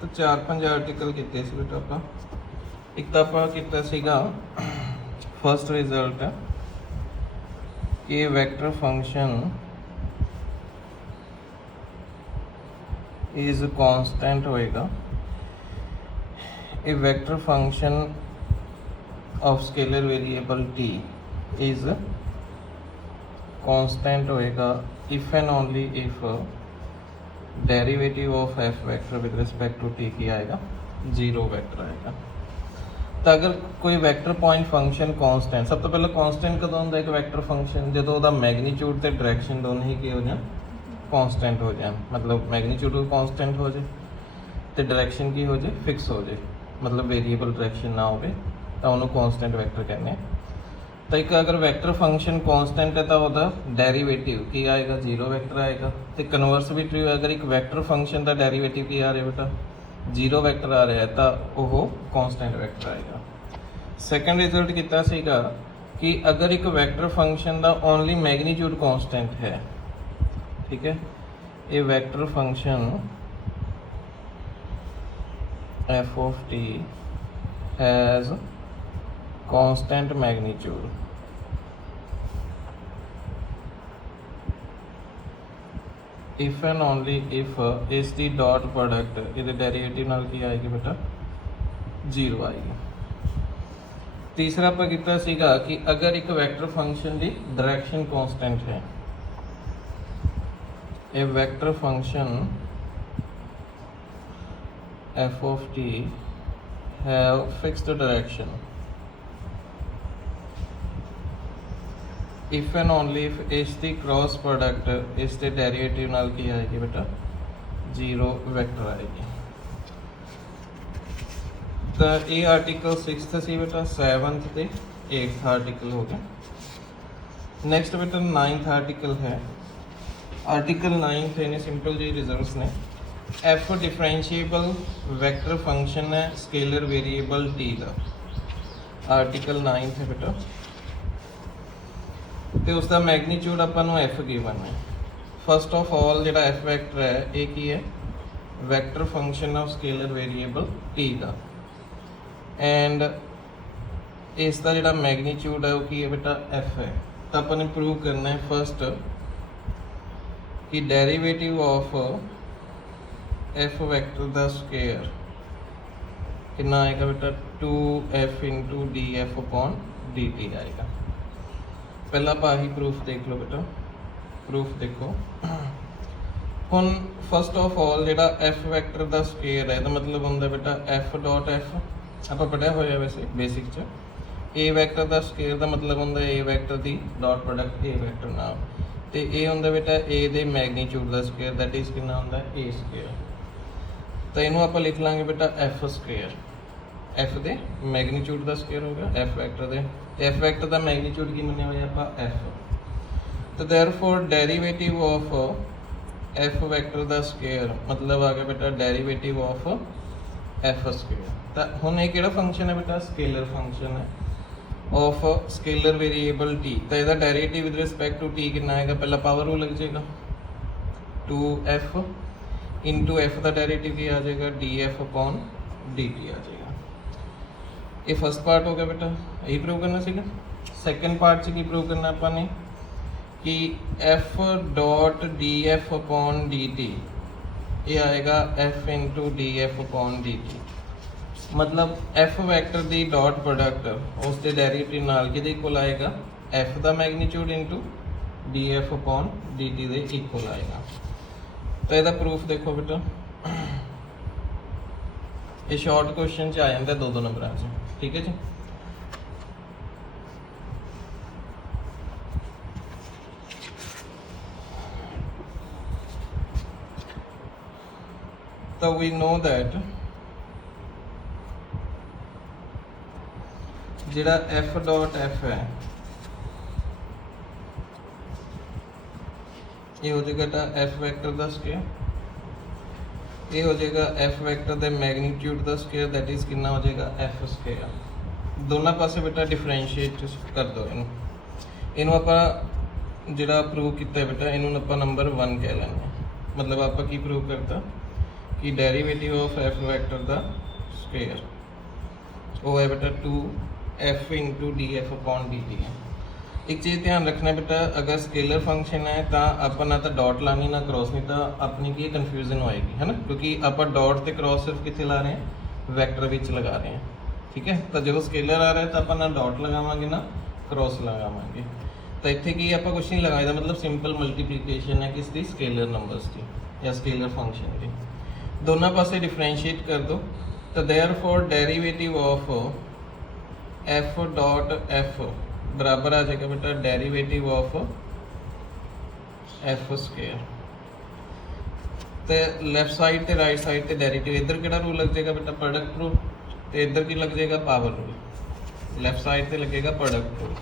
तो 4-5 आर्टिकल किए सी बेटा ਆਪਾਂ एक तो ਆਪਾਂ ਕੀਤਾ ਸੀਗਾ फर्स्ट रिजल्ट कि वेक्टर फंक्शन इज कांस्टेंट होएगा। A vector function of scalar variable t is constant होएगा if and only if derivative of f vector with respect to t की आएगा 0 वेक्टर आएगा। तो अगर कोई वैक्टर पॉइंट फंक्शन कांस्टेंट, सब तो पहले कांस्टेंट कदों होंदा एक वैक्टर फंक्शन जो उसका मैगनीट्यूड ते डायरैक्शन दोनों ही की हो जाए कांस्टेंट हो जाए, मतलब मैगनीट्यूड कांस्टेंट हो जाए तो डायरैक्शन की हो जाए फिक्स हो जाए, मतलब वेरीएबल डायरैक्शन ना हो तो उन्होंने कांस्टेंट वैक्टर कहने। तो एक अगर वैक्टर फंक्शन कांस्टेंट है तो वह डेरीवेटिव की आएगा 0 वैक्टर आएगा। तो कन्वर्स भी ट्रू, अगर एक वैक्टर फंक्शन का डेरीवेटिव की आ रहा है बेटा 0 वैक्टर आ रहा है तो वह कांस्टेंट वैक्टर आएगा। सैकेंड रिजल्ट किया सीगा कि अगर एक वैक्टर फंक्शन का ओनली मैगनीट्यूड कांस्टेंट है, ठीक है, ये vector function f of t has constant magnitude if and only if इस दी डॉट प्रोडक्ट ये डेरिवेटिव नाल की आएगी बेटा 0 आएगी। तीसरा आप किया सीगा कि अगर एक वैक्टर फंक्शन की डायरेक्शन कांस्टेंट है, a vector function f of t have fixed direction if and only if is the cross product is the derivative नाल की आएगी बेटा 0 वेक्टर आएगी। तो ये आर्टिकल 6th सी बेटा 7th ते 8th आर्टिकल हो गया। नेक्स्ट बेटा 9th आर्टिकल है। आर्टिकल 9th इन्हें सिंपल जी रिजल्ट्स ने एफ डिफरेंशिएबल वेक्टर फंक्शन है स्केलर वेरिएबल t का। आर्टिकल 9th है बेटा तो उसका मैगनीट्यूड अपन f गिवन है। फर्स्ट ऑफ ऑल जो f वैक्टर है ये की है vector function of scalar variable t का एंड इसका जो मैगनीट्यूड है वो की है बेटा f है। तो अपन ने प्रूव करना है फर्स्ट कि derivative of f vector the square कितना आएगा बेटा 2f into d f upon d T आएगा। पहला आप आही प्रूफ देख लो बेटा, प्रूफ देखो हुन फर्स्ट ऑफ ऑल जो f वैक्टर द स्क्वायर है तो मतलब होंगे बेटा f डॉट f आप पढ़िया होया वैसे बेसिक च a वैक्टर द स्क्वायर का मतलब होंगे a वैक्टर की डॉट प्रोडक्ट a वैक्टर नाल तो ये होंगे बेटा a they magnitude the square that is कितना होंगे a स्क्वायर। तो इनू आप लिख लांगे बेटा f square, f they magnitude the square हो गया f वैक्टर दे, f वैक्टर का मैगनीट्यूड की मन्ने हुए आप f। तो therefore derivative of f vector the square मतलब आ गया बेटा डेरिवेटिव ऑफ f स्क्वायर। तो हुण ये किहड़ा फंक्शन है बेटा स्केलर फंक्शन है ऑफ स्केलर वेरिएबल t। तो इसका derivative with respect to t कितना आएगा, पहला पावर वो लग जाएगा 2f इंटू f का डेरिवेटिव भी आ जाएगा df अपॉन dt आ जाएगा। ये फर्स्ट पार्ट हो गया बेटा, यही प्रूव करना सीगा। सैकेंड पार्ट से की प्रूव करना अपने कि f dot d f upon d t ये आएगा f into d f upon d t मतलब f वैक्टर दी डॉट प्रोडक्ट उसके डेरिवेटिव नाल किहदे इक्वल आएगा f का magnitude into d f upon d t दे इक्वल आएगा। तो इसका प्रूफ देखो बेटा ये शॉर्ट क्वेश्चन च आ जाता है 2-2 नंबर से, ठीक है जी। तो वी नो दैट जिहड़ा f डॉट f है ये हो जाएगा f वैक्टर द स्क्वायर, ये हो जाएगा f vector the magnitude the square that is कितना हो जाएगा f स्क्वायर। दोनों पासे बेटा डिफरेंशिएट कर दो इनू आप जिहड़ा प्रूव किया बेटा इनू आप नंबर 1 कह लेंगे। मतलब आप की प्रूव करता कि derivative of F vector the square वो है बेटा 2f into d f upon d t है। एक चीज़ ध्यान रखना बेटा, अगर स्केलर फंक्शन है तो आप ना तो डॉट लानी ना क्रॉस, नहीं तो अपनी की कन्फ्यूजन होएगी है ना, क्योंकि आप डॉट ते क्रॉस सिर्फ कितने ला रहे हैं वैक्टर विच लगा रहे हैं। ठीक है, तो जो स्केलर आ रहा है तो आप ना डॉट लगावांगे ना क्रॉस लगावांगे। तो इतने की आप कुछ नहीं लगाया, मतलब सिंपल मल्टीप्लीकेशन है किसकी स्केलर नंबर्स की या स्केलर फंक्शन की। दोनों पासे डिफरेंशिएट कर दो, तो therefore derivative of F dot F बराबर आ जाएगा बेटा डेरिवेटिव ऑफ एफ स्क्वायर। तो लैफ्ट साइड ते राइट साइड ते डेरिवेटिव, इधर केड़ा रूल लग जाएगा बेटा प्रोडक्ट रूल, तो इधर की लग जाएगा पावर रूल। लैफ्ट साइड ते लगेगा प्रोडक्ट रूल।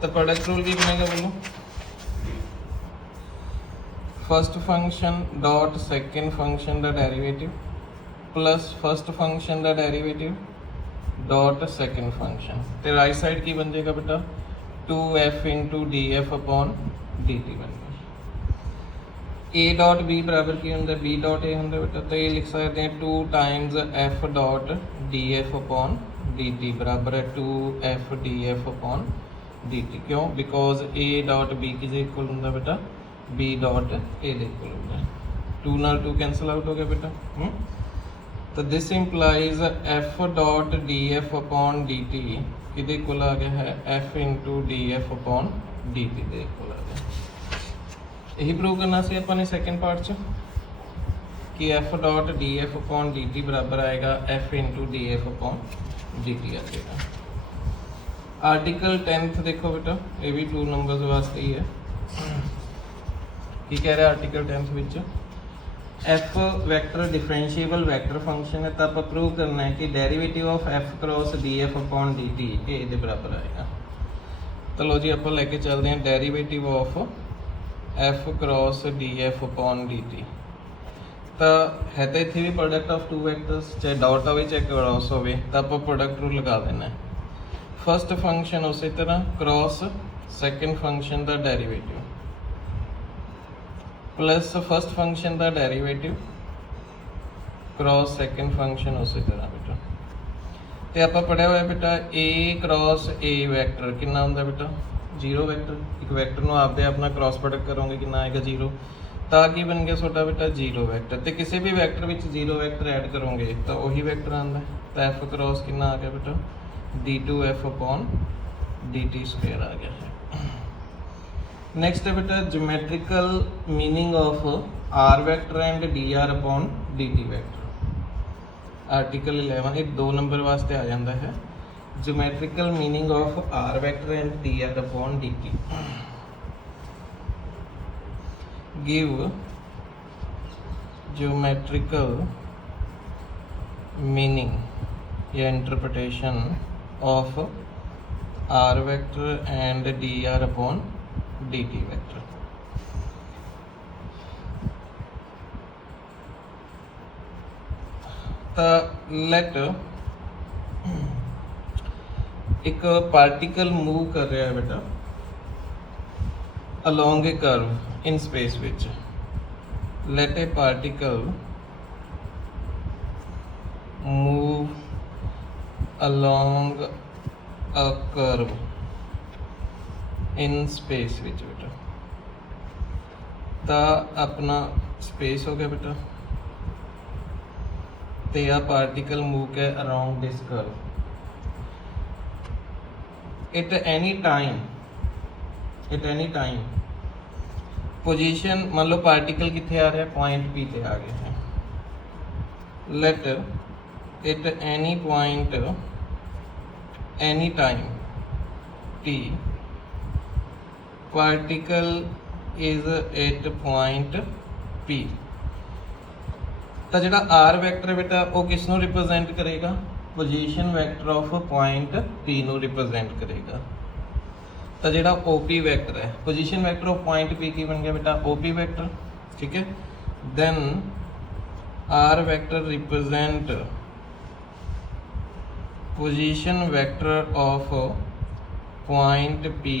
तो प्रोडक्ट रूल की बनेगा बोलो, first function dot second function दा डेरिवेटिव प्लस फर्स्ट फंक्शन दा डेरिवेटिव डॉट सेकेंड फंक्शन। तो राइट साइड की बन जाएगा बेटा 2f into d f upon d T बन गया। ए डॉट बी बराबर की होंगे बी डॉट ए होंगे बेटा, तो ये लिख सकते हैं 2 times F dot d f upon d t बराबर है 2f D f upon d T. क्यों? बिकॉज ए डॉट बी की इक्वल होंगे बेटा बी डॉट ए इक्वल होंगे। 2 नाल 2 कैंसल आउट हो गया बेटा। तो this implies F dot d f upon d T कि इक्वल आ गया है F into d f upon d T के इक्वल आ गया। यही प्रूव करना सी अपने सेकेंड पार्ट च कि f dot d f upon d t बराबर आएगा f into d f upon d t आ जाएगा। आर्टिकल 10th देखो बेटा, ये भी 2 नंबर्स वास्ते ही है। की कह रहा है article 10th which f vector differentiable vector function है, तो आप प्रूव करना है कि derivative of f cross d f upon d t ये बराबर आएगा। तो लो जी आप लेके चलते हैं derivative of f cross d f upon d t. तो है तो इतने भी प्रोडक्ट ऑफ 2 वैक्टर्स, चाहे डॉट हो चाहे क्रॉस हो, तो आप प्रोडक्ट रूल लगा देना है। फर्स्ट फंक्शन उसी तरह क्रॉस सेकेंड फंक्शन का डेरिवेटिव प्लस फर्स्ट फंक्शन का डेरिवेटिव क्रॉस सेकेंड फंक्शन उसी तरह बेटा। तो आप पढ़िया हुआ बेटा ए क्रॉस ए वैक्टर कितना होंगे बेटा 0 वैक्टर। एक वैक्टर में आपदे अपना क्रॉस प्रोडक्ट करोगे कितना आएगा 0, ताकि बन गया छोटा बेटा 0 वैक्टर। तो किसी भी वैक्टर में 0 वैक्टर ऐड करोगे तो वही वैक्टर आता है। तो एफ क्रॉस कितना आ गया बेटा d2f अपॉन dt स्क्वायर आ गया है। नेक्स्ट है बेटा geometrical meaning of r vector and d are upon d t vector. Article 11 एक 2 नंबर वास्ते आ जाता है geometrical meaning of r vector and d are upon d t. Give geometrical meaning या interpretation of r vector and d are upon d t vector. तो let एक particle move कर रहा है बेटा along a curve in space which. Let a particle move along a curve in space विच बेटा। तो अपना स्पेस हो गया बेटा, तो यह पार्टिकल मूव के around this curve at any time position. मान लो पार्टिकल कितने आ रहा है पॉइंट पी ते आ गया है। Let at any point any time t particle is at point p। तो जो आर वैक्टर है बेटा वो किसनों रिप्रेजेंट करेगा position vector of point p ਨੂੰ रिप्रेजेंट करेगा। तो जो OP वैक्टर है position vector of point p की बन गया बेटा OP वैक्टर। ठीक है, then R vector represent position vector of point P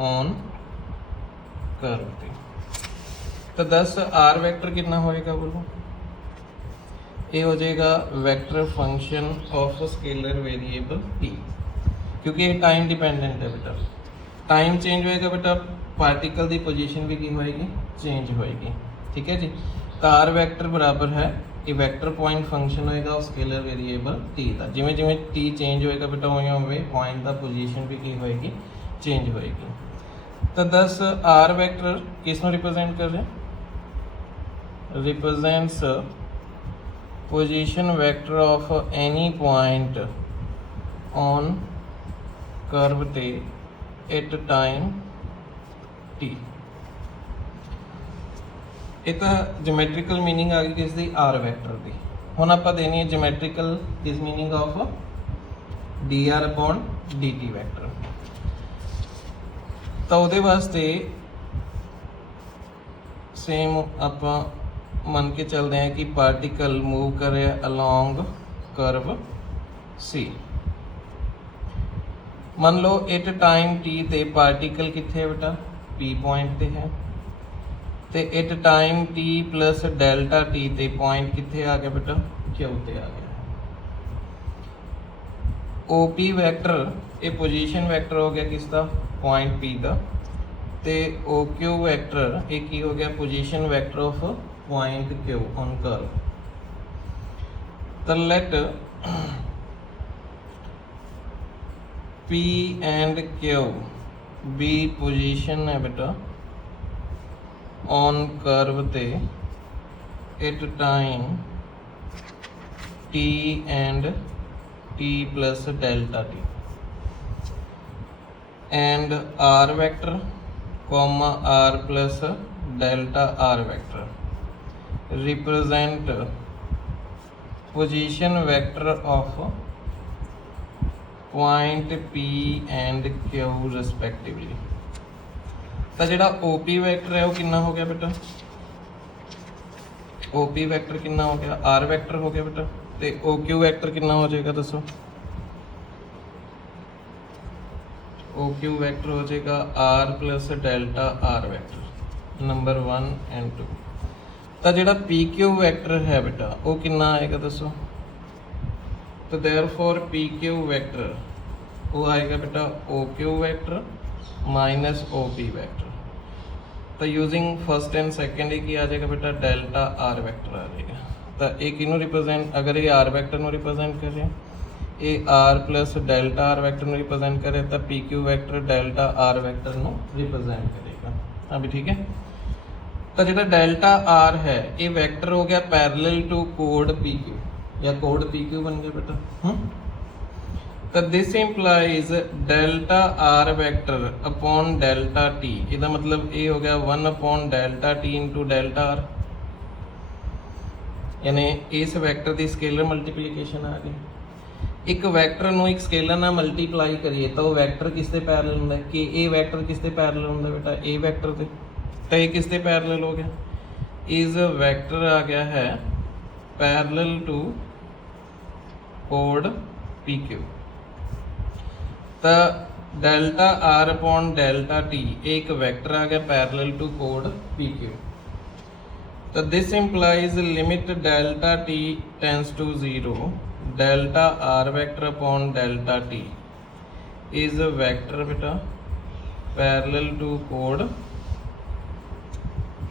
on curve P। तो 10 आर वैक्टर कितना होएगा बोलो, ये हो जाएगा vector function of scalar variable T, क्योंकि ये टाइम डिपेंडेंट है बेटा। टाइम चेंज होएगा बेटा, पार्टिकल की पोजीशन भी की होएगी, चेंज होएगी। ठीक है जी। तो आर वैक्टर बराबर है ये वैक्टर पॉइंट फंक्शन होएगा और स्केलर वेरिएबल टी का। जिमें जिमें टी चेंज होएगा बेटा उवें पॉइंट का पोजीशन भी की होएगी, चेंज होएगी। तो 10 आर वैक्टर किस में रिप्रेजेंट कर रहे हैं, represents position vector of any point on curve ते एट टाइम टी। ये तो जोमैट्रिकल मीनिंग आ गई किस दी, आर वैक्टर की। हुण आपां देनी है जोमैट्रिकल किस meaning of D R upon d t vector. तो उहदे वास्ते सेम आपां मन के चलते हैं कि पार्टिकल मूव करे अलोंग कर्व सी। मान लो एट टाइम टी ते पार्टिकल कित्थे बेटा, पी पॉइंट ते है, ते at time t plus delta t ते पॉइंट कित्थे आ गया बेटा, क्यू ते आ गया। ओ पी वैक्टर ये पोजीशन वैक्टर हो गया किसका, पॉइंट पी का, ते ओ क्यू वैक्टर ये की हो गया, position vector of point q on curve. तो let p and q be position है बेटा ऑन कर्व ते at time t and t plus delta t, and r vector comma r plus delta are vector represent position vector of point p and q respectively. तो जिहड़ा OP vector है वो कितना हो गया बेटा, ओपी वैक्टर कितना हो गया, आर वैक्टर हो गया बेटा। तो ओ क्यू वैक्टर कितना हो जाएगा दसो, ओ क्यू वैक्टर हो जाएगा R plus delta are vector, number 1 and 2। तो जिहड़ा पी क्यू वैक्टर है बेटा वो कितना आएगा दसो, तो देयरफॉर पी क्यू वैक्टर वो आएगा बेटा O Q vector minus O P vector. तो यूजिंग फर्स्ट एंड सेकेंड की आ जाएगा बेटा डेल्टा आर वैक्टर आ जाएगा। तो एक किनू रिप्रेजेंट, अगर ये आर वैक्टर में रिप्रेजेंट कर रहे हैं, ये R plus delta are vector में रिप्रेजेंट करे तो P Q vector delta are vector में रिप्रेजेंट करेगा। हाँ भी ठीक है। तो जो डेल्टा आर है ये वैक्टर हो गया पैरेलल टू कोड पी क्यू, या कोड पी क्यू बन गया बेटा। तो this implies delta are vector upon delta t, इसका मतलब ये हो गया 1 upon delta t into delta R, यानी इस वैक्टर की स्केलर मल्टीप्लीकेशन आ गई। एक वैक्टर ਨੂੰ एक स्केलर ਨਾਲ मल्टीप्लाई करिए तो वो वैक्टर किस दे पैरेलल ਹੁੰਦਾ है, कि ए वैक्टर किस दे पैरेलल ਹੁੰਦਾ बेटा, ए वैक्टर दे। तो ये किस दे पैरेलल हो गया, इज वैक्टर आ गया है पैरेलल टू कोड पी क्यू। तो delta r upon delta t एक वैक्टर आ गया पैरेलल टू कोड पी क्यू। तो this implies limit delta t tends to 0 delta are vector upon delta t is vector बेटा पैरेलल टू कोड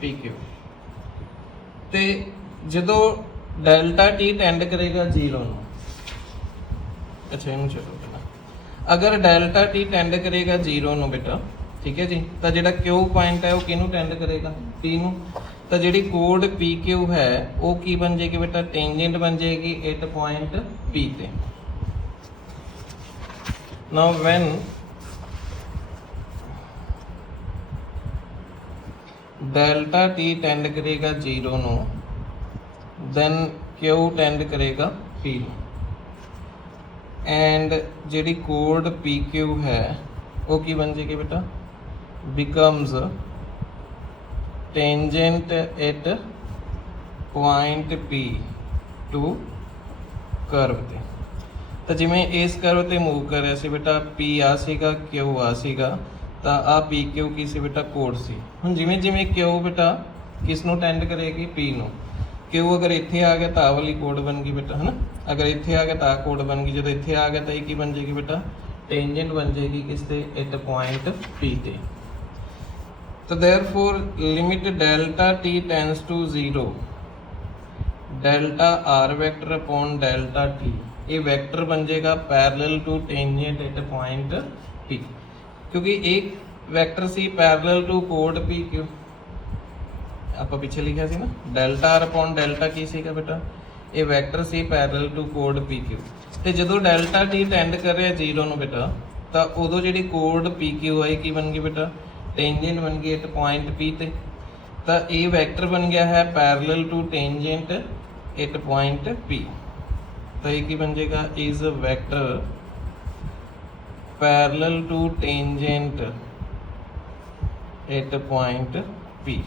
P Q. तो जो डेल्टा टी टेंड करेगा 0 ਨੂੰ, अच्छा इन चलो बेटा, अगर डेल्टा टी टेंड करेगा 0 ਨੂੰ बेटा, ठीक है जी, तो जो क्यू पॉइंट है वो किनू टेंड करेगा, टी ਨੂੰ। तो जी कोड पी क्यू है वो की बन जाएगी बेटा, टेंजेंट बन जाएगी एट पॉइंट पी ते। Now when delta t tend करेगा 0 ਨੂੰ, देन क्यू टेंड करेगा पी ਨੂੰ, एंड जी कोड पी क्यू है वो की बन जाएगी बेटा, becomes tangent at point P to curve ते। तो जिमें इस कर्व ते मूव कर रहा सी बेटा, पी आ सीगा क्यू आ सीगा, तो आ पी क्यू की सी बेटा कोड सी। हुण जिमें जिमें क्यू बेटा किस नूं टेंड करेगी, P नूं। Q अगर इत्थे आ गया तो आ वाली कोड बन गई बेटा, है ना। अगर इत्थे आ गया तो आ कोड बन गई, जो इत्थे आ गया तो ये की बन जाएगी बेटा, टेंजेंट बन जाएगी किस ते, एट पॉइंट P ते। तो therefore limit delta T tends to 0, delta R vector upon delta T, ये वेक्टर बन जाएगा parallel to tangent at point P, क्योंकि एक वेक्टर सी पैरेलल टू कोड P Q, आप पिछे लिखा सी ना, डेल्टा R अपॉन डेल्टा की सीगा बेटा, ये वैक्टर सी पैरेलल टू कोड पी क्यू। तो जो डेल्टा टी टेंड कर रहा 0 ਨੂੰ बेटा, तो उदों जी कोड पी क्यू आई की बन गई बेटा, टेंजेंट बन गई एट पॉइंट पी ते। तो ये वैक्टर बन गया है parallel to tangent at point p. तो ये की बन जाएगा, is vector parallel to tangent at point p.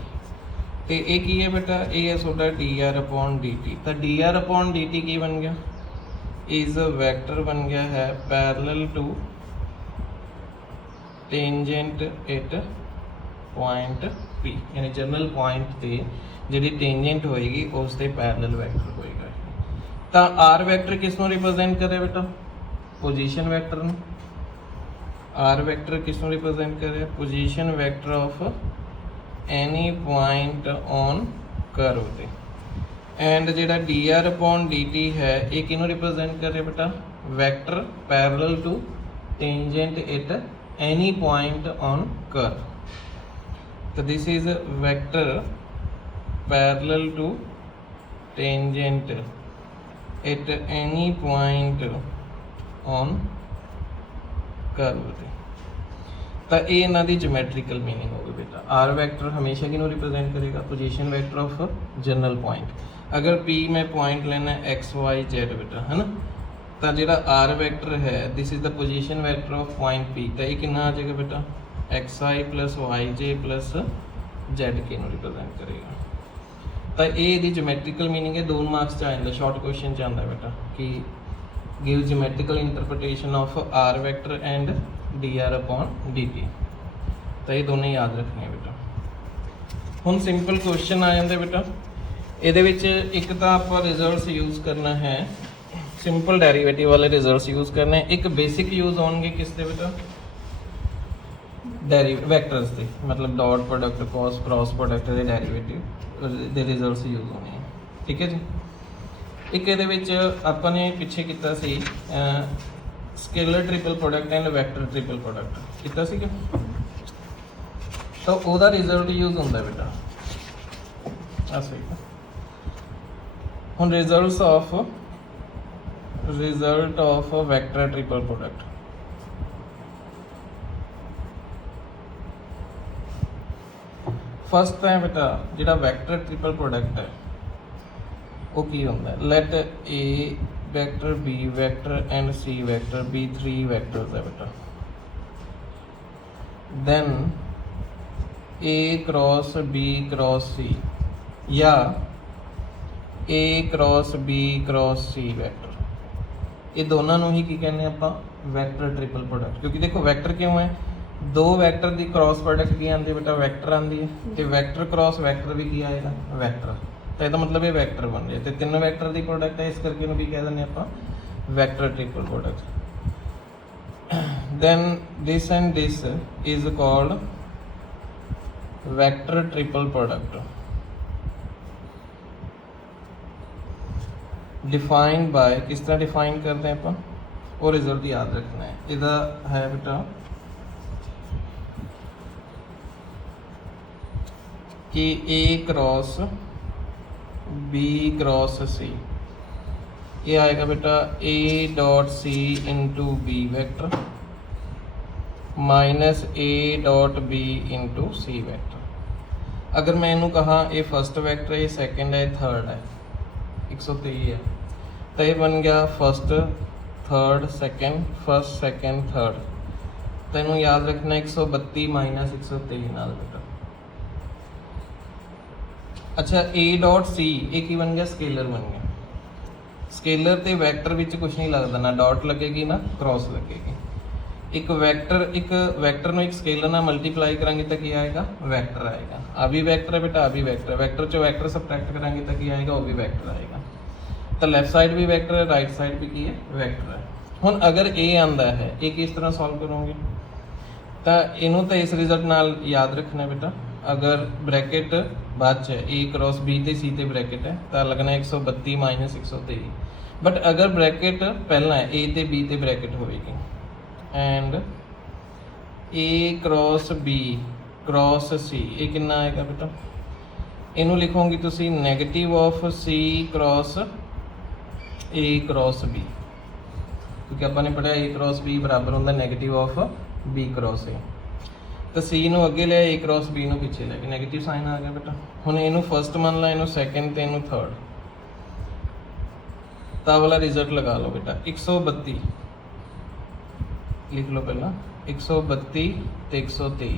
तो ये की है बेटा, ये है ਤੁਹਾਡਾ d are upon d t. तो d are upon d t की बन गया, इज वैक्टर बन गया है parallel to tangent at point p, यानी जनरल पॉइंट ते जी टेंजेंट होएगी उससे पैरेलल वैक्टर होएगा। तो आर वैक्टर किसनों रिप्रेजेंट करे बेटा, पोजीशन वैक्टर नूं। आर वैक्टर किसनों रिप्रेजेंट करे, position vector of any point on curve ते। एंड जिहड़ा d are upon d t है ये किनू रिप्रेजेंट कर रहे बेटा, vector parallel to tangent at any point on curve. तो this is vector parallel to tangent at any point on curve ते। तो ये इन्हों की जोमैट्रिकल मीनिंग होगी बेटा। आर वैक्टर हमेशा किनू रिप्रेजेंट करेगा, position vector of general point. अगर पी में पॉइंट लेना है एक्स वाई जेड बेटा, है ना, तो जो आर वैक्टर है this is the position vector of point p. तो ये कितना आ जाएगा बेटा, एक्स आई प्लस वाई जे प्लस जेड के रिप्रेजेंट करेगा। तो ये जोमैट्रिकल मीनिंग है, 2 मार्क्स से आता, शॉर्ट क्वेश्चन आता है बेटा कि give geometrical interpretation of r vector and d are upon d t. तो ये दोनों याद रखने बेटा। हुण सिंपल क्वेश्चन आ जाते बेटा, ये एक तो आप रिजल्ट्स यूज़ करना है, सिंपल डेरीवेटिव वाले रिजल्ट्स यूज़ करने, एक बेसिक यूज़ होंगे किसते बेटा, वैक्टर्स के, मतलब डॉट प्रोडक्ट क्रॉस प्रोडक्ट के डेरीवेटिव दे रिजल्ट्स यूज़ होने हैं। ठीक है जी। एक ये अपने पिछे किया सी scalar triple product and vector triple product किया सी, तो वह रिजल्ट यूज होता है बेटा। हुण result of vector triple product, first है बेटा जिहड़ा वैक्टर ट्रिपल प्रोडक्ट है वो की होंदा है, let a vector b vector and c vector be 3 vectors है बेटा, then a cross B cross c या a cross B cross c vector, ये दोनों नूं ही की कहने आपां वैक्टर ट्रिपल प्रोडक्ट। क्योंकि देखो वैक्टर क्यों है, 2 वैक्टर की क्रॉस प्रोडक्ट की आती है बेटा, वैक्टर आती है, तो वैक्टर क्रॉस वैक्टर भी की आएगा वैक्टर, तो यह मतलब ये वैक्टर बन रहे, तो 3 वैक्टर की प्रोडक्ट है, इस करके भी कह दें आप vector triple product. Then this and this is called vector triple product, defined by, किस तरह डिफाइन करते हैं आप, और रिजल्ट याद रखना है। इहदा है बेटा कि A cross B cross C, ये आएगा बेटा A dot C into B vector minus A dot B into C vector. अगर मैं इनू कहा ये फर्स्ट वैक्टर है, ये सैकेंड है, थर्ड है, 123 है, तो ये बन गया first third second first second third. तो इनू याद रखना 132 माइनस 123 नाल बेटा। अच्छा ए डॉट सी एक ही बन गया, स्केलर बन गया। स्केलर ते वैक्टर विच कुछ नहीं लगता, ना डॉट लगेगी ना क्रॉस लगेगी। एक वैक्टर ਨੂੰ ਇੱਕ ਸਕੇਲਰ ਨਾਲ ਮਲਟੀਪਲਾਈ ਕਰਾਂਗੇ ਤਾਂ ਕੀ ਆਏਗਾ ਵੈਕਟਰ ਆਏਗਾ ਆ ਵੀ ਵੈਕਟਰ ਹੈ ਬੇਟਾ ਆ ਵੀ ਵੈਕਟਰ ਵੈਕਟਰ ਚੋਂ ਵੈਕਟਰ ਸਬਟ੍ਰੈਕਟ ਕਰਾਂਗੇ ਤਾਂ ਕੀ ਆਏਗਾ ਉਹ ਵੀ ਵੈਕਟਰ ਆਏਗਾ ਤਾਂ ਲੈਫਟ ਸਾਈਡ ਵੀ ਵੈਕਟਰ ਹੈ ਰਾਈਟ ਸਾਈਡ ਵੀ ਕੀ ਹੈ ਵੈਕਟਰ ਹੈ ਹੁਣ ਅਗਰ ਇਹ ਆਂਦਾ ਹੈ ਇਹ ਕਿਸ ਤਰ੍ਹਾਂ ਸੋਲਵ ਕਰੋਗੇ ਤਾਂ ਇਹਨੂੰ ਤਾਂ ਇਸ ਰਿਜ਼ਲਟ ਨਾਲ ਯਾਦ ਰੱਖਣਾ ਬੇਟਾ ਅਗਰ ਬ੍ਰੈਕਟ ਬਾਅਦ ਚ a क्रॉस b ਤੇ c ਤੇ ਬ੍ਰੈਕਟ ਹੈ ਤਾਂ ਲੱਗਣਾ 132 123 ਬਟ ਅਗਰ ਬ੍ਰੈਕਟ ਪਹਿਲਾਂ ਹੈ a ਤੇ b ਤੇ ਬ੍ਰੈਕਟ ਹੋਵੇਗੀ and a cross b cross c ये कितना आएगा बेटा इनू लिखोगे तुसी negative of c cross a cross b क्योंकि आपने पढ़ा a क्रॉस b बराबर होंगे negative of b cross a तो c नू अगे लिया a क्रॉस b नू पिछे ले गए नेगेटिव साइन आ गया बेटा हुण इनू फर्स्ट मान ला इनू सैकेंड ते इनू थर्ड ता वाला रिजल्ट लगा लो बेटा 132 लिख लो पहला 132 ते 123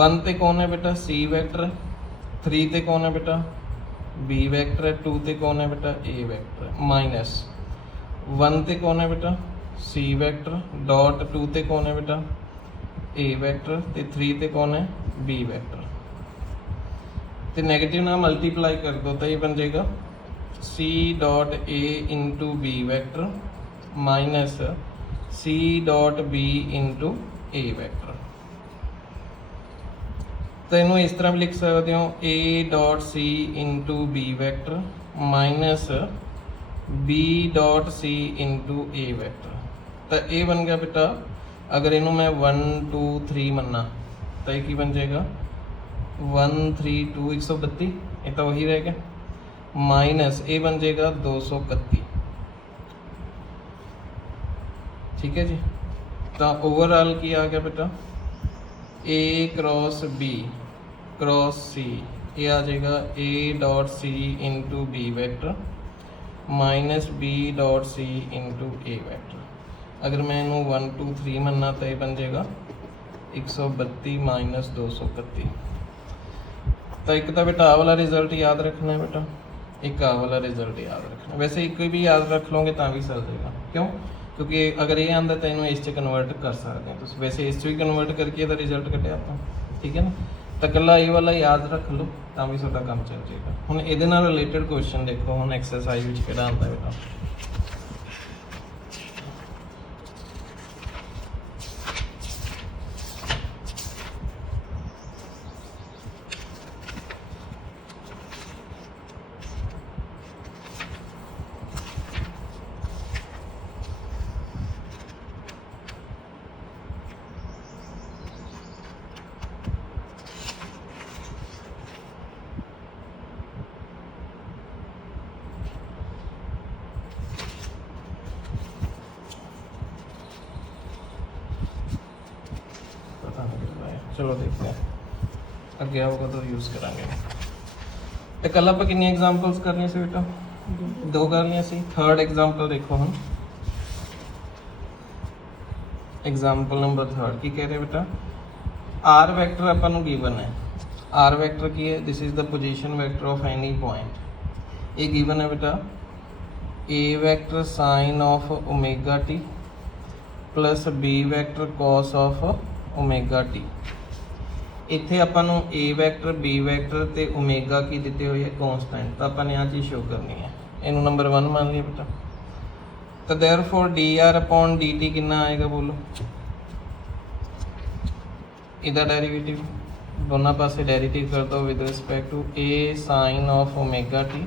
1 ते कौन है बेटा c वैक्टर 3 ते कौन है बेटा b वैक्टर है 2 ते कौन है बेटा a वैक्टर है माइनस 1 ते कौन है बेटा c वैक्टर डॉट 2 ते कौन है बेटा a वैक्टर ते 3 ते कौन है b वैक्टर ते नेगेटिव ना मल्टीप्लाई कर दो तो ये बन जाएगा c dot a into b vector minus c dot b into a vector तो इनू इस तरह भी लिख सकते हो a dot c into b vector minus b dot c into a vector तो ये बन गया बेटा अगर इनू मैं 1 2 3 मन्ना तो ये की बन जाएगा 1 3 2 132 ये तो वही रह गया माइनस ये बन जाएगा 231 ठीक है जी तो ओवरऑल की आ गया बेटा a cross b cross c ये आ जाएगा a dot c into B vector minus b dot c into a vector अगर मैं इनू 1 2 3 मन्ना तो ये बन जाएगा 132 माइनस 231 तो एक तो बेटा आ वाला रिजल्ट याद रखना है बेटा एक आ वाला रिजल्ट याद रखना वैसे एक भी याद रख लोगे तो भी चल जाएगा क्यों क्योंकि अगर ये आंदा तो इन्हों इस कन्वर्ट कर सकते हैं तो वैसे इस भी कन्वर्ट करके तो रिजल्ट कटिया आप ठीक है ना तो कला ये वाला याद रख लो तो भी साਡਾ काम चल जाएगा हुण इहदे नाल रिलेटेड क्वेश्चन देखो हुण एक्सरसाइज विच किहड़ा आंदा बेटा चलो देखते हैं अगे आओगे तो यूज़ करांगे तो कल आप कितनी एग्जांपल्स करनी सी बेटा 2 कर लिया सी थर्ड एग्जांपल देखो हम एग्जांपल नंबर थर्ड की कह रहे बेटा आर वैक्टर अपन गिवन है आर वैक्टर की है this is the position vector of any point ये गिवन है बेटा a vector sine of omega t plus B vector cos of omega t इत्थे आपां नूं ए वैक्टर बी वैक्टर ते ओमेगा की दिते हुए है कॉन्स्टेंट तो आपां ने आ चीज़ शो करनी है इनू नंबर 1 मान लिया बेटा तो therefore D R upon d t कितना आएगा बोलो इहदा डेरिवेटिव दोनों पासे डेरिवेटिव कर दो with respect to A sine of omega t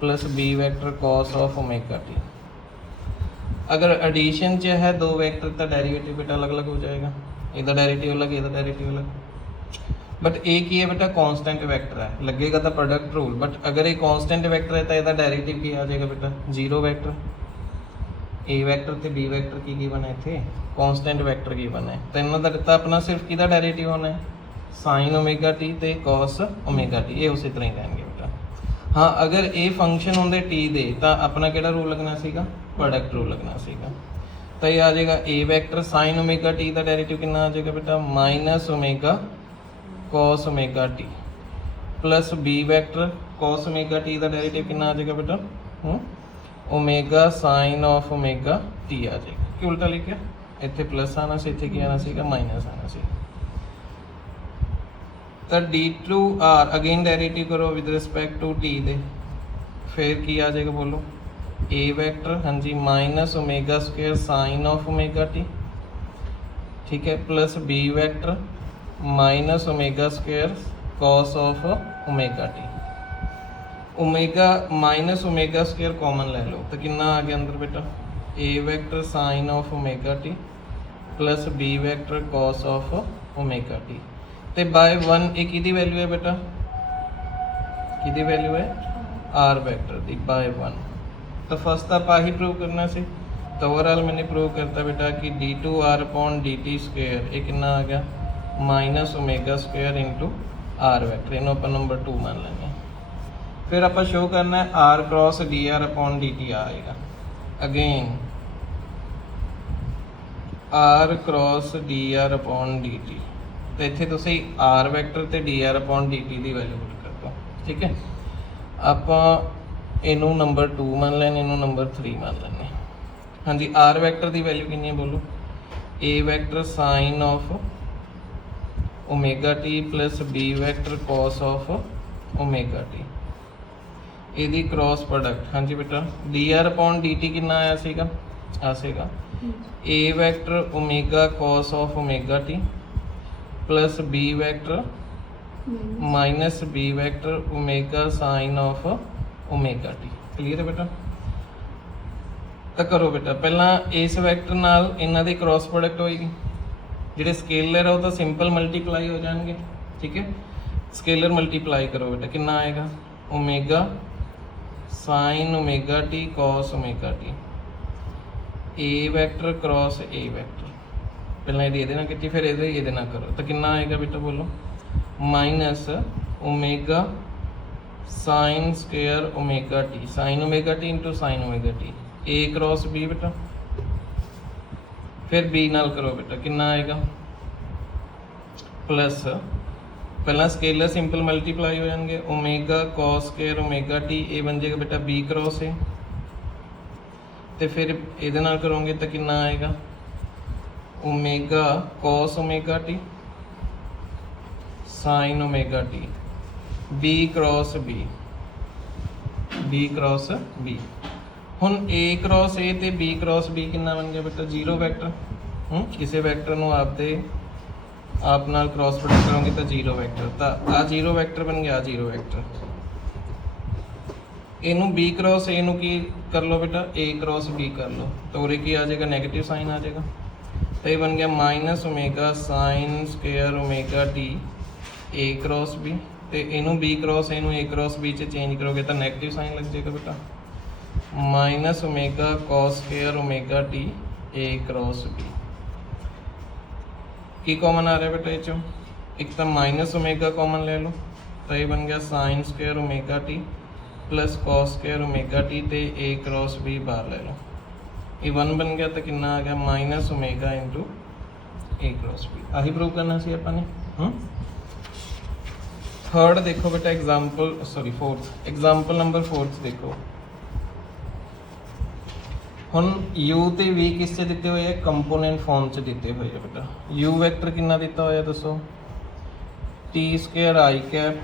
plus B vector cos of omega t अगर एडिशन च है 2 वैक्टर तो डेरिवेटिव बेटा अलग अलग हो जाएगा इहदा डेरिवेटिव अलग इहदा डेरिवेटिव अलग बट ए की है बेटा कांस्टेंट वेक्टर है लगेगा तो प्रोडक्ट रूल बट अगर ये कांस्टेंट वेक्टर है तो इसका डेरिवेटिव की आ जाएगा बेटा 0 वेक्टर ए वेक्टर ते बी वेक्टर की बने थे कांस्टेंट वेक्टर की बने तो इन्हों का दिता अपना सिर्फ किदा डेरिवेटिव होना है साइन ओमेगा टी ते कॉस ओमेगा टी ये उसी तरह ही रहेंगे बेटा हाँ अगर ये फंक्शन होंगे टी दे तो अपना केड़ा रूल लगना सीगा प्रोडक्ट रूल लगना सीगा तो ये आ जाएगा a vector sine omega t का डेरिवेटिव कितना आ जाएगा बेटा minus omega cos omega t plus B vector cos omega t का डेरिवेटिव कितना आ जाएगा बेटा omega sine of omega t आ जाएगा कि उल्टा लिखे ਇੱਥੇ ਪਲੱਸ ਆਣਾ ਸੀ, ਇੱਥੇ ਕੀ ਆਣਾ ਸੀਗਾ ਮਾਈਨਸ ਆਣਾ ਸੀ। ਤਾਂ d2r ਅਗੇਨ ਡੈਰੀਵੇਟਿਵ ਕਰੋ ਵਿਦ ਰਿਸਪੈਕਟ ਟੂ t ਦੇ, ਫਿਰ ਕੀ ਆ ਜਾਏਗਾ ਬੋਲੋ a ਵੈਕਟਰ, ਹਾਂਜੀ minus omega square sine of omega t, ठीक है, plus b vector minus omega square cos of omega t. Omega minus omega square common ले लो तो कितना आ गया अंदर बेटा a vector sine of omega t plus b vector cos of omega t. तो बाय 1 एक किहदी वैल्यू है बेटा, किहदी वैल्यू है r वैक्टर दी बाय 1। तो फर्स्ट आप ही प्रूव करना सी, तो ओवरऑल मैंने प्रूव करता बेटा कि d2r अपॉन dt स्क्वायर ये कितना आ गया minus omega square into R vector, इन्हों आप नंबर 2 मान लेंगे। फिर आप शो करना है r cross dr upon dt आएगा, again r cross dr upon dt, तो इतने तुसी r वैक्टर ते dr अपॉन dt की वैल्यू पुट कर दो, ठीक है। आप इनू नंबर 2 मान लें, इनू नंबर 3 मान लें। हाँ जी आर वैक्टर की वैल्यू कितनी है बोलो, a vector sine of omega t plus B vector cos of omega t, ਇਹਦੀ क्रॉस प्रोडक्ट। हाँ जी बेटा d are upon d t कितना आया सीगा, आ सीगा a vector omega cos of omega t plus B vector minus b vector omega sine of omega t. Clear है बेटा। तो करो बेटा पहला इस वैक्टर नाल इन्हां दी क्रॉस प्रोडक्ट होएगी, जिहड़े स्केलर है वो तो सिंपल मल्टीप्लाई हो जाएंगे, ठीक है। स्केलर मल्टीप्लाई करो बेटा कितना आएगा omega sine omega T cos omega t, ए वैक्टर क्रॉस ए वैक्टर, पहला ये ना कि फिर ये ना करो तो कितना आएगा बेटा बोलो minus omega sine square omega t, sine omega t into sine omega t, ए क्रॉस बी बेटा, फिर बी नाल करो बेटा कितना आएगा प्लस पहला स्केलर सिंपल मल्टीप्लाई हो जाएंगे omega cos square omega t, a बन जाएगा बेटा बी क्रॉस ए, तो फिर ये नाल करोगे तो कितना आएगा omega cos omega t sine omega t, B cross B, B cross B. हुण ए क्रॉस ए ते बी क्रॉस बी कितना बन गया बेटा जीरो वैक्टर। किसी वैक्टर नूं आपदे आप नाल क्रॉस प्रोडक्ट करोगे तो जीरो वैक्टर, तो आ जीरो वैक्टर बन गया, जीरो वैक्टर। इनू बी क्रॉस ए नू की कर लो बेटा ए क्रॉस बी कर लो, तो उरे की आ जाएगा नेगेटिव साइन आ जाएगा, तो ये बन गया minus omega sine square omega t ए क्रॉस बी, तो इनू बी क्रॉस इनू ए क्रॉस बी च चेंज करोगे तो नेगेटिव साइन लग जाएगा बेटा minus omega cos square omega t ए क्रॉस बी। की कॉमन आ रहा है बेटा ये एक तो माइनस ओमेगा कॉमन ले लो, तो ये बन गया sign square omega t plus cos square omega T ते ए क्रॉस बी बाहर ले लो, ये 1 बन गया तो कितना आ गया माइनस ओमेगा इंटू ए क्रॉस बी। आही प्रूव करना सी अपन ने। थर्ड देखो बेटा example, sorry fourth example number 4 देखो। हुण u ते v किस च दिते हुए है कंपोनेंट फॉर्म च दिते हुए है बेटा। u वैक्टर कितना दिता होया दसो t square i cap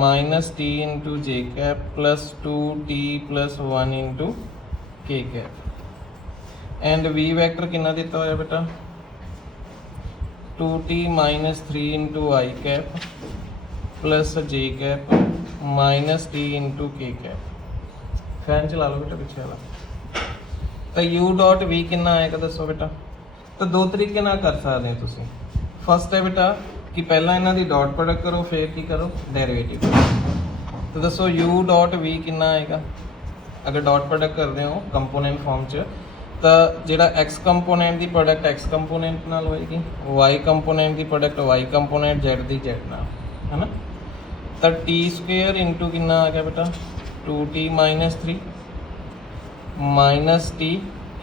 minus t into j cap plus 2t plus 1 into k cap, and v vector कितना दिता होया बेटा 2t minus 3 into i cap plus j cap minus t into k cap. Fan चला लो बेटा पीछे वाला। तो u डॉट v कितना आएगा दसो बेटा। तो दो तरीके ना कर सकते हो तुसी। फर्स्ट है बेटा कि पहला इन्हां दी डॉट प्रोडक्ट करो फिर की करो डेरिवेटिव करो। तो दसो u डॉट v कितना आएगा अगर डॉट प्रोडक्ट करते हो कंपोनेंट फॉर्म च, तो जिहड़ा x कंपोनेंट की प्रोडक्ट x कंपोनेंट नाल होएगी, y कंपोनेंट की प्रोडक्ट y कंपोनेंट z दी z नाल, है ना। तो टी स्क्वेयर इंटू कितना आ गया बेटा 2t minus 3 minus t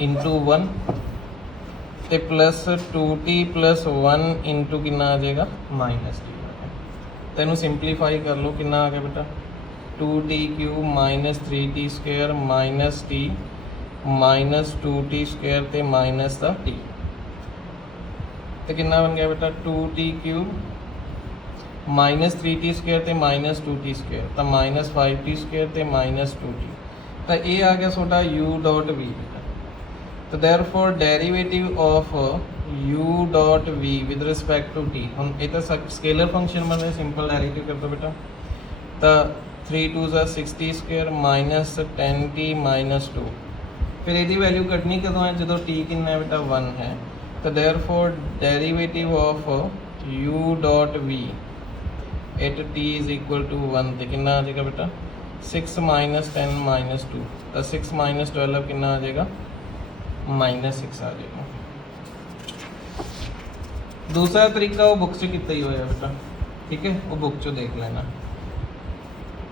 into 1 तो प्लस 2t प्लस 1 इंटू कितना आ जाएगा माइनस टी। तो इनू सिंपलीफाई कर लो कितना आ गया बेटा 2t cube minus 3t square minus t minus 2t square तो माइनस का टी। तो कितना बन गया बेटा 2t cube minus 3t square तो माइनस 2t स्क्वेयर तो माइनस 5t स्क्वेयर तो माइनस 2t तो ये आ गया ਤੁਹਾਡਾ u डॉट v तो therefore derivative of u dot v with respect to t हम ये तो स्केलर फंक्शन बन रहे सिंपल डेरिवेटिव कर दो बेटा तो 3 2 60 स्क्वेयर माइनस 10t माइनस 2 फिर यदि वैल्यू कटनी कदों है जो t कितना है बेटा 1 है तो therefore derivative of u dot v at t is equal to 1 तो कितना आ जाएगा बेटा 6 माइनस 10 माइनस 2 तो 6 माइनस 12 कितना आ जाएगा माइनस 6 आ जाएगा। दूसरा तरीका वो बुक से कितना ही होया बेटा ठीक है वो बुक चो देख लेना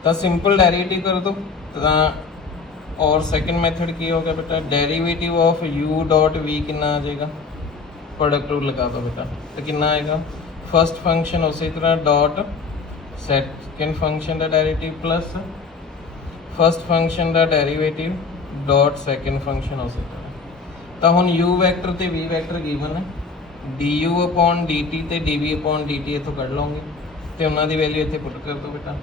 तो सिंपल डेरिवेटिव कर दो तो और सेकंड मेथड की होगा बेटा derivative of u dot v कितना आ जाएगा प्रोडक्ट रूल लगा दो बेटा तो कितना आएगा फर्स्ट फंक्शन उसी तरह डॉट सेकंड फंक्शन का डेरिवेटिव प्लस फर्स्ट फंक्शन का डेरिवेटिव डॉट सेकंड फंक्शन उसी तरह तो हम u वैक्टर तो v वैक्टर गिवन है du अपॉन dt तो dv अपॉन dt इतों कढ़ लूँगी तो उन्होंने वैल्यू इतने पुट कर दो बेटा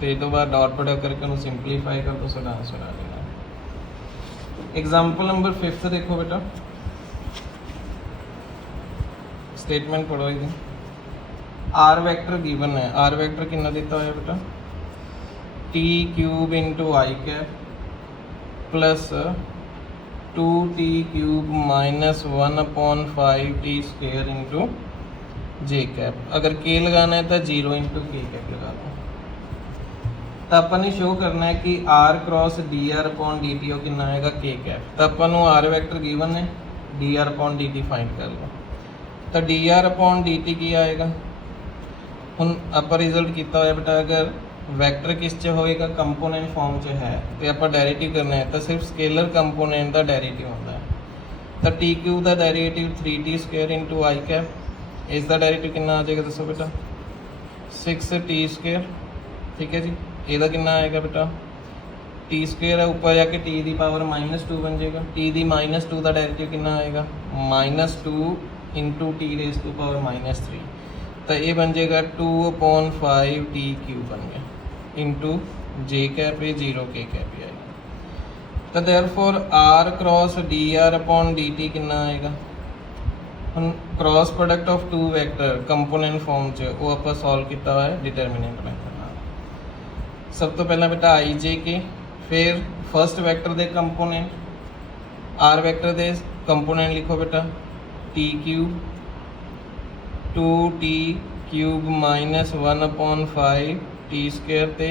तो ये तो बाद डॉट प्रोडक्ट करके उन्हें सिंपलीफाई कर दो साਡਾ आंसर आ जाएगा। एग्जाम्पल नंबर 5 देखो बेटा स्टेटमेंट पढ़ो ये आर वैक्टर गिवन है आर वैक्टर कितना दिता हुआ बेटा t cube into i cap plus 2t cube minus 1/5t square into j cap अगर के लगाना है तो 0 इंटू के कैप लगा दो तो अपन शो करना है कि R cross d are upon d t कितना आएगा के कैप तो अपन आर वैक्टर गिवन है d are upon d t find कर लो तो d are upon d t की आएगा हम आप रिजल्ट किया होया बेटा अगर वैक्टर किस च होएगा कंपोनेंट फॉर्म च है तो आप डेरिवेटिव करना है तो सिर्फ स्केलर कंपोनेंट का डेरिवेटिव होता है तो टी क्यूब का derivative 3t square into i cap इसका डेरिवेटिव कितना आ जाएगा दसो बेटा 6t स्क्वेयर ठीक है जी ਇਹਦਾ कितना आएगा बेटा टी स्क्वेयर है ऊपर जाके टी की पावर -2 बन जाएगा टी की -2 का डेरिवेटिव कितना आएगा -2 into t raise to power -3 तो ये बन जाएगा 2/5t क्यूब बन गया इंटू जे कैप 0 के कैप आएगा तो therefore R cross d are upon d t कितना आएगा हम cross product of two vector component form च वो आप सॉल्व किया हुआ है डिटरमिनेंट मेथड सब तो पहला बेटा आई जे के फिर फर्स्ट वैक्टर दे कंपोनेंट आर वैक्टर दे कंपोनेंट लिखो बेटा t cube 2t cube minus 1/5t square ते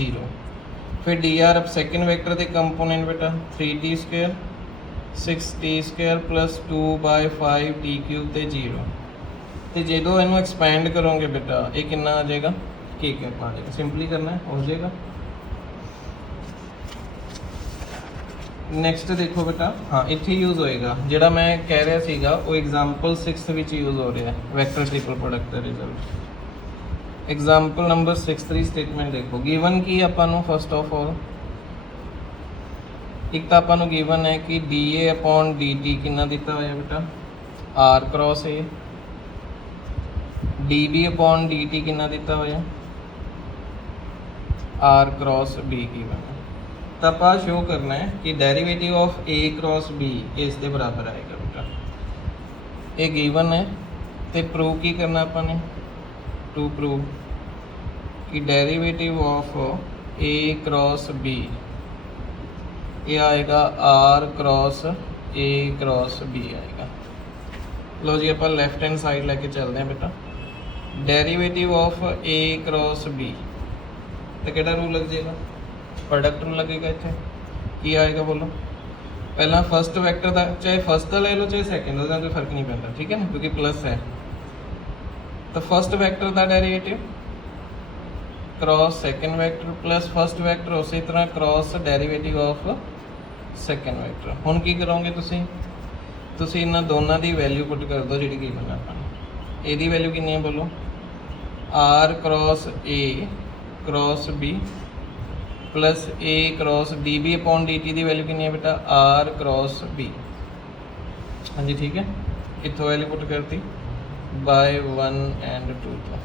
0 फिर डी आर अब सेकेंड वैक्टर दे कंपोनेंट बेटा 3t square 6t square plus 2/5t cube ते 0 तो जो इनू एक्सपैंड करोगे बेटा ये कितना आ जाएगा के कैप आ जाएगा सिंपली करना है हो जाएगा। नैक्सट देखो बेटा हाँ इतने यूज़ होएगा जोड़ा मैं कह रहा सीगा वो एग्जाम्पल 6 विच यूज़ हो रहा है वैक्टर ट्रिपल प्रोडक्ट का रिजल्ट एग्जाम्पल नंबर 6 स्टेटमेंट देखो गिवन की अपन फर्स्ट ऑफ ऑल एक तो अपन गिवन है कि d A upon d t कितना दिता हुआ बेटा R cross A d B upon d t कितना दिता हुआ आर क्रॉस बी गिवन है तो आप शो करना है कि derivative of A cross B इसके बराबर आएगा बेटा ये गिवन है तो प्रूव की करना अपने टू प्रूव कि derivative of A cross B ये आएगा R cross A cross B आएगा। लो जी आप लैफ्ट हैंड साइड लेके चलते हैं बेटा derivative of A cross B तो केड़ा रूल लग जाएगा प्रोडक्ट रूल लगेगा इतने की आएगा बोलो पहला फर्स्ट वैक्टर का चाहे फर्स्ट का ले लो चाहे सेकेंड का कोई फर्क नहीं पैदा ठीक है ना क्योंकि प्लस है तो फर्स्ट वैक्टर का derivative cross second vector plus first vector उसी तरह cross derivative of second vector हुण की करोगे तुसी इन्हां दोनों की वैल्यू पुट कर दो जी गिवन है अपन ए वैल्यू कितनी है बोलो R cross A cross B plus A cross d B upon d t की वैल्यू कितनी है बेटा आर क्रॉस बी हाँ जी ठीक है इतों वैल्यू पुट करती ਬਾਏ 1 ਐਂਡ 2 ਤੋਂ।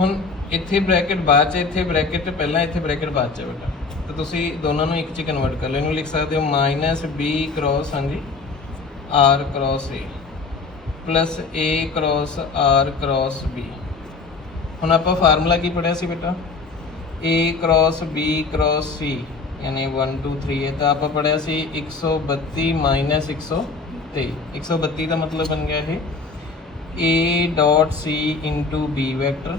ਹੁਣ ਇੱਥੇ ਬ੍ਰੈਕਟ ਬਾਅਦ ਚ, ਇੱਥੇ ਬ੍ਰੈਕਟ ਪਹਿਲਾਂ, ਇੱਥੇ ਬ੍ਰੈਕਟ ਬਾਅਦ ਚ ਬੇਟਾ, ਤਾਂ ਤੁਸੀਂ ਦੋਨਾਂ ਨੂੰ ਇੱਕ ਚ ਕਨਵਰਟ ਕਰ ਲਓ। ਇਹਨੂੰ ਲਿਖ ਸਕਦੇ ਹੋ ਮਾਈਨਸ ਬੀ ਕ੍ਰੋਸ, ਹਾਂਜੀ, R cross A plus A cross R cross B. ਹੁਣ ਆਪਾਂ ਫਾਰਮੂਲਾ ਕੀ ਪੜ੍ਹਿਆ ਸੀ ਬੇਟਾ, A cross B cross C, ਯਾਨੀ 1 2 3 ਇਹ ਤਾਂ ਆਪਾਂ ਪੜ੍ਹਿਆ ਸੀ 132 ਮਾਈਨਸ 123। 132 ਦਾ ਮਤਲਬ ਬਣ ਗਿਆ ਇਹ A dot C into B vector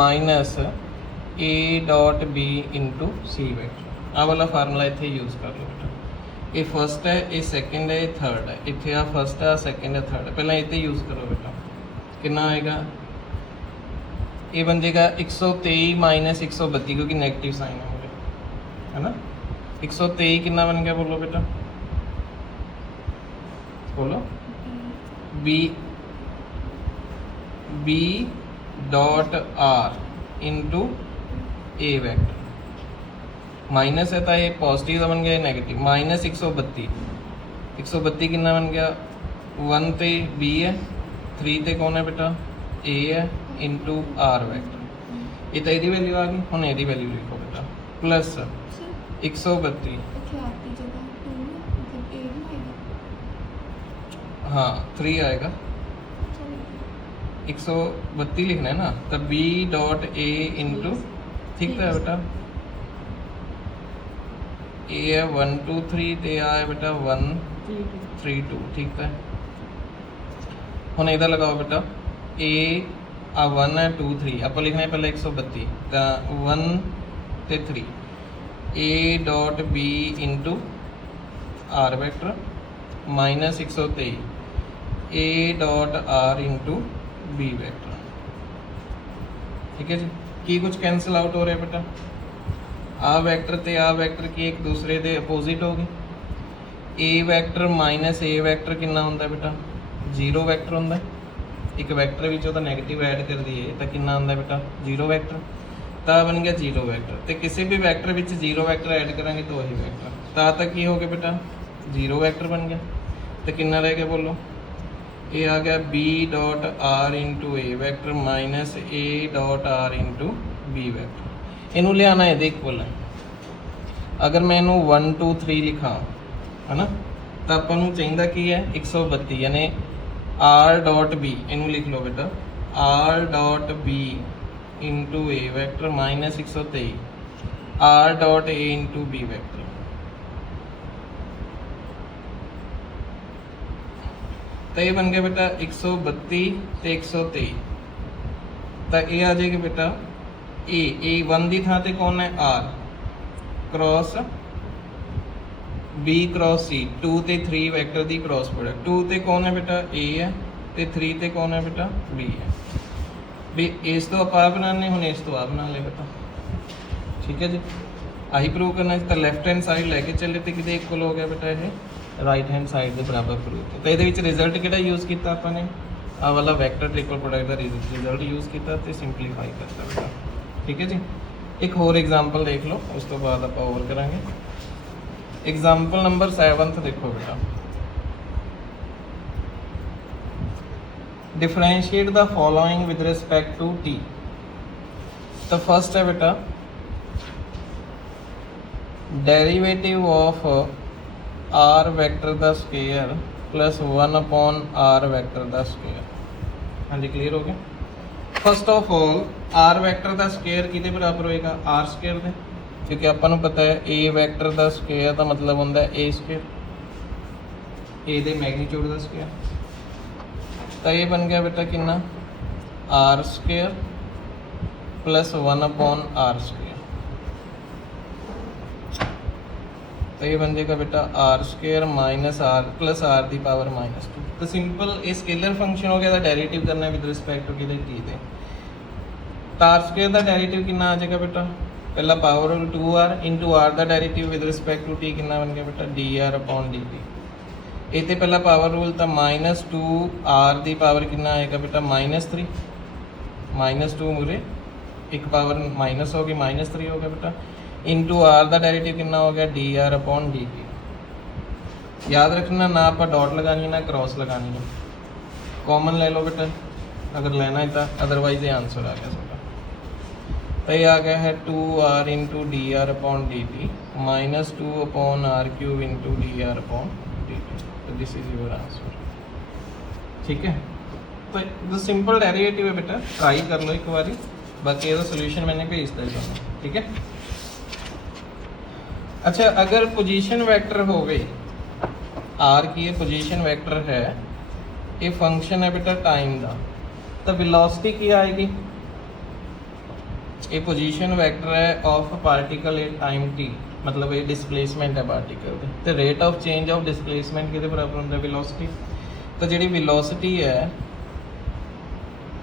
minus A dot B into C vector. ਆਹ ਵਾਲਾ ਫਾਰਮੂਲਾ ਇੱਥੇ ਯੂਜ਼ ਕਰ ਲਓ ਬੇਟਾ। ਇਹ ਫਸਟ ਹੈ, ਇਹ ਸੈਕਿੰਡ ਹੈ, ਇਹ ਥਰਡ ਹੈ। ਇੱਥੇ ਆ ਫਸਟ ਹੈ, ਸੈਕਿੰਡ ਹੈ, ਥਰਡ ਹੈ। ਪਹਿਲਾਂ ਇਹ ਤੇ ਯੂਜ਼ ਕਰੋ ਬੇਟਾ। ਕਿੰਨਾ ਆਏਗਾ, ਇਹ ਬਣ ਜਾਏਗਾ 123 ਮਾਈਨਸ 132 क्योंकि नेगेटिव साइन है मुझे, है ना। 123 कितना बन गया, बोलो बेटा, बोलो। B dot R into A vector minus है था, ये पॉजिटिव का बन गया, नेगेटिव माइनस 132। 132 कितना बन गया, 1 ते बी है, 3 ते कौन है बेटा, ए है इंटू आर वैक्टर। ये तो यदी वैल्यू आ गई। हम यदी वैल्यू लिखो बेटा, प्लस 132, हाँ 3 आएगा, 132 लिखना है ना, तो बी डॉट ए इंटू, ठीक है बेटा, ए है 1 2 3 ते आ है बेटा 1 3 2, ठीक है। हम इधर लगाओ बेटा, ए आ 1 है 2 3, आप लिखना है पहले 132, तो 1 ते 3 A dot B into R vector minus 123 A dot R into B vector. ठीक है जी, की कुछ कैंसिल आउट हो रहा है बेटा, आ वैक्टर ते आ वैक्टर की एक दूसरे के अपोजिट हो गई। ए वैक्टर माइनस ए वैक्टर कितना होंदा बेटा, 0 वैक्टर होंदा। एक वैक्टर विच ओहदा नेगेटिव ऐड कर दिए तो कितना आंदा बेटा, 0 वैक्टर, तो बन गया 0 वैक्टर। तो किसी भी वैक्टर विच 0 वैक्टर ऐड करांगे तो वही वैक्टर, तक की हो गया बेटा, 0 वैक्टर बन गया। तो कितना रह गया, बोलो, ये आ गया B dot R into A vector minus A dot R into B vector. इनू लियाना है इक्वल है। अगर मैं इनू 1 2 3 लिखा है ना, तो अपन चाहिए की है 132, यानी आर डॉट बी, इनू लिख लो बेटा, R dot B into A vector minus 123 R dot A into B vector. तो ये बन गया बेटा 132 ते 123, तो ये आ जाएगा बेटा ए 1 दी थां ते कौन है, आर क्रॉस बी क्रॉस सी, 2 ते 3 वैक्टर दी क्रॉस प्रोडक्ट। 2 ते कौन है बेटा, ए है, ते 3 ते कौन है बेटा, बी है। भी इस तो आप बनाने, हुण इस तो आप बना ले बेटा। ठीक है जी, आही प्रूव करना। तो लैफ्ट हैंड साइड लैके चले तो कि इक्वल हो गया बेटा, ये राइट हैंड साइड के बराबर प्रूव। तो ये रिजल्ट किहड़ा यूज़ किया आपने, आ वाला वैक्टर ट्रिपल प्रोडक्ट का रिजल्ट यूज़ किया तो सिंपलीफाई करता बेटा। ठीक है जी, एक होर एग्जाम्पल देख लो, उस तो बाद आप होर करांगे। एग्जाम्पल नंबर 7 देखो बेटा, differentiate the following with respect to t. तो फर्स्ट है बेटा, derivative of r vector the square plus 1 upon r vector the square. हाँ जी, क्लियर हो गया। First of all r vector the square किहदे बराबर होएगा, आर स्क्वायर दे, क्योंकि आपां पता है ए वैक्टर द स्क्वायर का मतलब होंदा है ए स्क्वायर, ए दे मैग्नीट्यूड द स्क्वायर। तो ये बन गया बेटा कितना, r square plus 1 upon r square. तो ये बन जाएगा बेटा r square minus r plus r दी पावर -2। तो सिंपल ये स्केलर फंक्शन हो गया, तो डेरिवेटिव करना विद रिस्पेक्ट टू किहदे टी दे। तो आर स्क्वायर का डेरिवेटिव कितना आ जाएगा बेटा, पहला पावर 2r इंटू आर का derivative with respect to t कितना बन गया बेटा, d are upon d t. ये तो पहला पावर रूल था -2r की पावर कितना आएगा बेटा, -3, -2 मुरे एक पावर माइनस हो गई, -3 हो गया बेटा, इंटू आर का डेरिवेटिव कितना हो गया, D R upon d T. याद रखना ना आप डॉट लगानी ना क्रॉस लगानी है, कॉमन ले लो बेटा अगर लेना है तो, अदरवाइज ये आंसर आ गया ਤੁਹਾਡਾ। तो ये आ गया है 2r into d are upon d t minus 2 upon R cube into d are upon d t. तो दिस इज योर आंसर। ठीक है, तो सिंपल डेरिवेटिव है बेटा, ट्राई कर लो एक बारी, बाकी ये सोल्यूशन मैंने भेज दिया ਤੁਹਾਨੂੰ। ठीक है, अच्छा अगर पोजीशन वेक्टर हो गई, आर की ये पोजीशन वेक्टर है, ये फंक्शन है बेटा टाइम का, तो वेलोसिटी की आएगी, ये पोजीशन वेक्टर है of particle in time t, मतलब ये डिसप्लेसमेंट है पार्टिकल की, तो rate of change of displacement किहदे बराबर होंदा वेलोसिटी। तो जिहड़ी वेलोसिटी है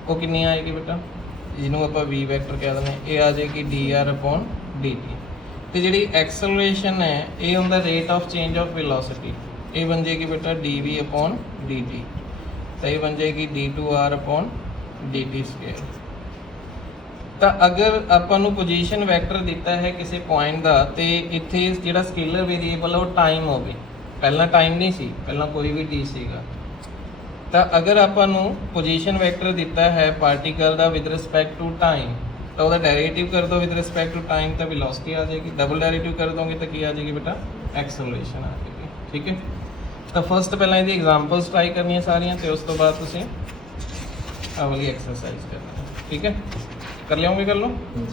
वो कितनी आएगी बेटा, जिन्हों आप वी वैक्टर कह दें, ये आ जाएगी d are upon d t. तो जी एक्सलरेशन है ये होंदा rate of change of velocity, ये बन जाएगी बेटा d V upon d t, तो ये बन जाएगी d two R upon d t square. तो अगर आपां पोजीशन वैक्टर दिता है किसी पॉइंट का, तो इत्थे जिहड़ा स्केलर वेरीएबल है वो टाइम हो गई, पहला टाइम नहीं सी, पहला कोई भी टी सीगा। तो अगर आपां पोजीशन वैक्टर दिता है पार्टिकल का विद रिस्पैक्ट टू टाइम, तो वह डेरिवेटिव कर दो विद रिस्पैक्ट टू टाइम, तो वेलोसिटी आ जाएगी, डबल डेरिवेटिव कर दोगे तो क्या आ जाएगी बेटा, एक्सेलरेशन आ जाएगी। ठीक है, तो फस्ट पहला ये एग्जाम्पल्स ट्राई करनी है सारियां, तो उस तो बाद तुसीं आ वाली एक्सरसाइज करना है। ठीक है, कर लियोगे, कर लो।